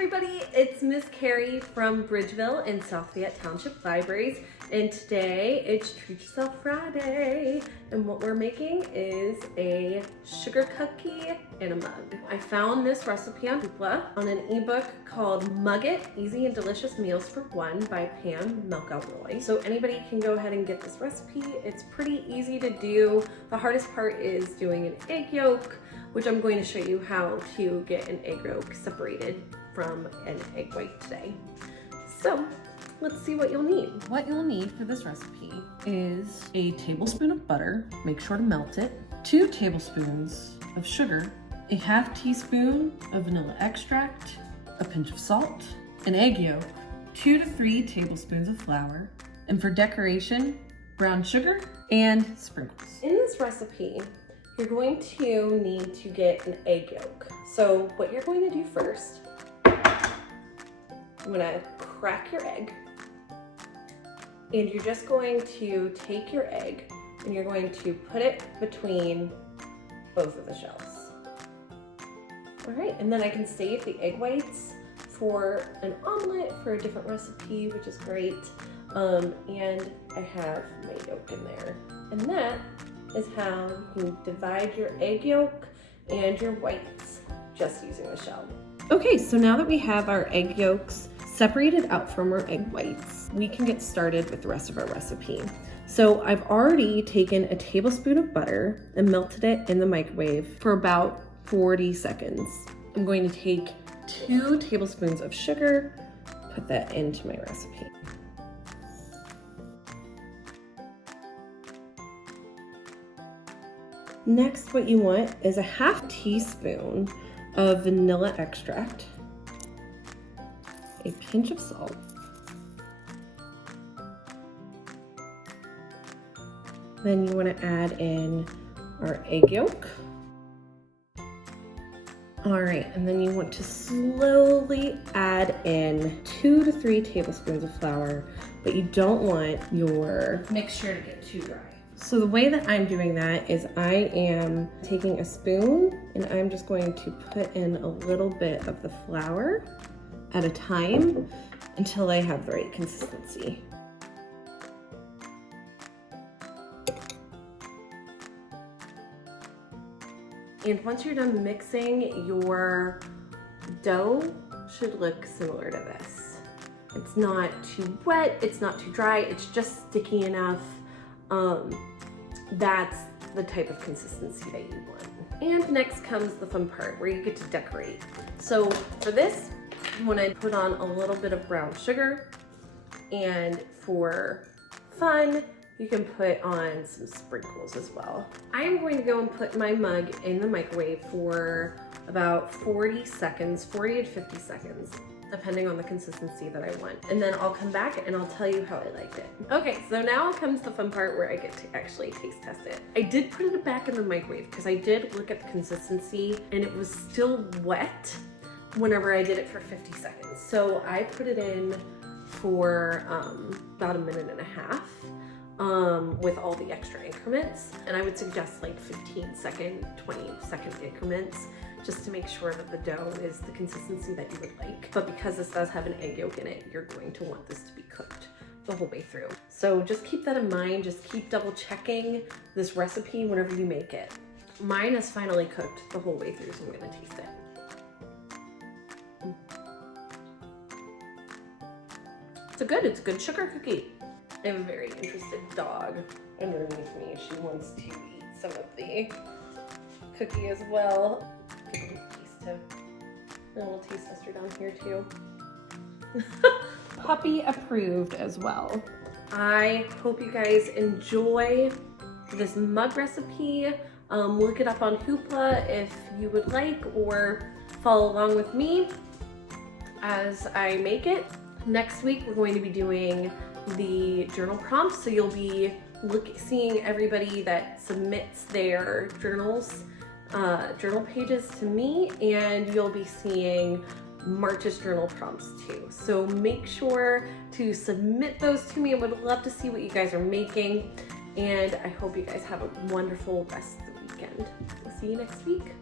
everybody, it's Miss Carrie from Bridgeville in South Fayette Township Libraries, and today it's Treat Yourself Friday, and what we're making is a sugar cookie in a mug. I found this recipe on Hoopla on an ebook called Mug It, Easy and Delicious Meals for One by Pam McElroy. So anybody can go ahead and get this recipe. It's pretty easy to do. The hardest part is doing an egg yolk, which I'm going to show you how to get an egg yolk separated from an egg white today. So let's see what you'll need. What you'll need for this recipe is a tablespoon of butter, make sure to melt it, 2 tablespoons of sugar, a ½ teaspoon of vanilla extract, a pinch of salt, an egg yolk, 2 to 3 tablespoons of flour, and for decoration, brown sugar and sprinkles. In this recipe, you're going to need to get an egg yolk. So what you're going to do first, I'm gonna crack your egg, and you're just going to take your egg and you're going to put it between both of the shells. All right, and then I can save the egg whites for an omelet for a different recipe, which is great. And I have my yolk in there. And that is how you can divide your egg yolk and your whites just using the shell. Okay, so now that we have our egg yolks separated out from our egg whites, we can get started with the rest of our recipe. So I've already taken a tablespoon of butter and melted it in the microwave for about 40 seconds. I'm going to take 2 tablespoons of sugar, put that into my recipe. Next, what you want is a ½ teaspoon of vanilla extract, a pinch of salt, then you want to add in our egg yolk. All right, and then you want to slowly add in 2 to 3 tablespoons of flour, but you don't want your mixture to get too dry. So the way that I'm doing that is I am taking a spoon and I'm just going to put in a little bit of the flour at a time until I have the right consistency. And once you're done mixing, your dough should look similar to this. It's not too wet, it's not too dry, it's just sticky enough. That's the type of consistency that you want. And next comes the fun part where you get to decorate. So for this, you want to put on a little bit of brown sugar, and for fun, you can put on some sprinkles as well. I am going to go and put my mug in the microwave for about 40 seconds, 40 to 50 seconds, depending on the consistency that I want. And then I'll come back and I'll tell you how I liked it. Okay, so now comes the fun part where I get to actually taste test it. I did put it back in the microwave because I did look at the consistency and it was still wet whenever I did it for 50 seconds. So I put it in for about 1.5 minutes with all the extra increments. And I would suggest like 15-second, 20-second increments, just to make sure that the dough is the consistency that you would like. But because this does have an egg yolk in it, you're going to want this to be cooked the whole way through. So just keep that in mind. Just keep double checking this recipe whenever you make it. Mine is finally cooked the whole way through, so I'm gonna taste it. It's a good sugar cookie. I have a very interested dog underneath me. She wants to eat some of the cookie as well. A little taste tester down here too. Puppy approved as well. I hope you guys enjoy this mug recipe. Look it up on Hoopla if you would like, or follow along with me as I make it. Next week we're going to be doing the journal prompts, so you'll be seeing everybody that submits their journal pages to me, and you'll be seeing March's journal prompts too. So make sure to submit those to me. I would love to see what you guys are making, and I hope you guys have a wonderful rest of the weekend. We'll see you next week.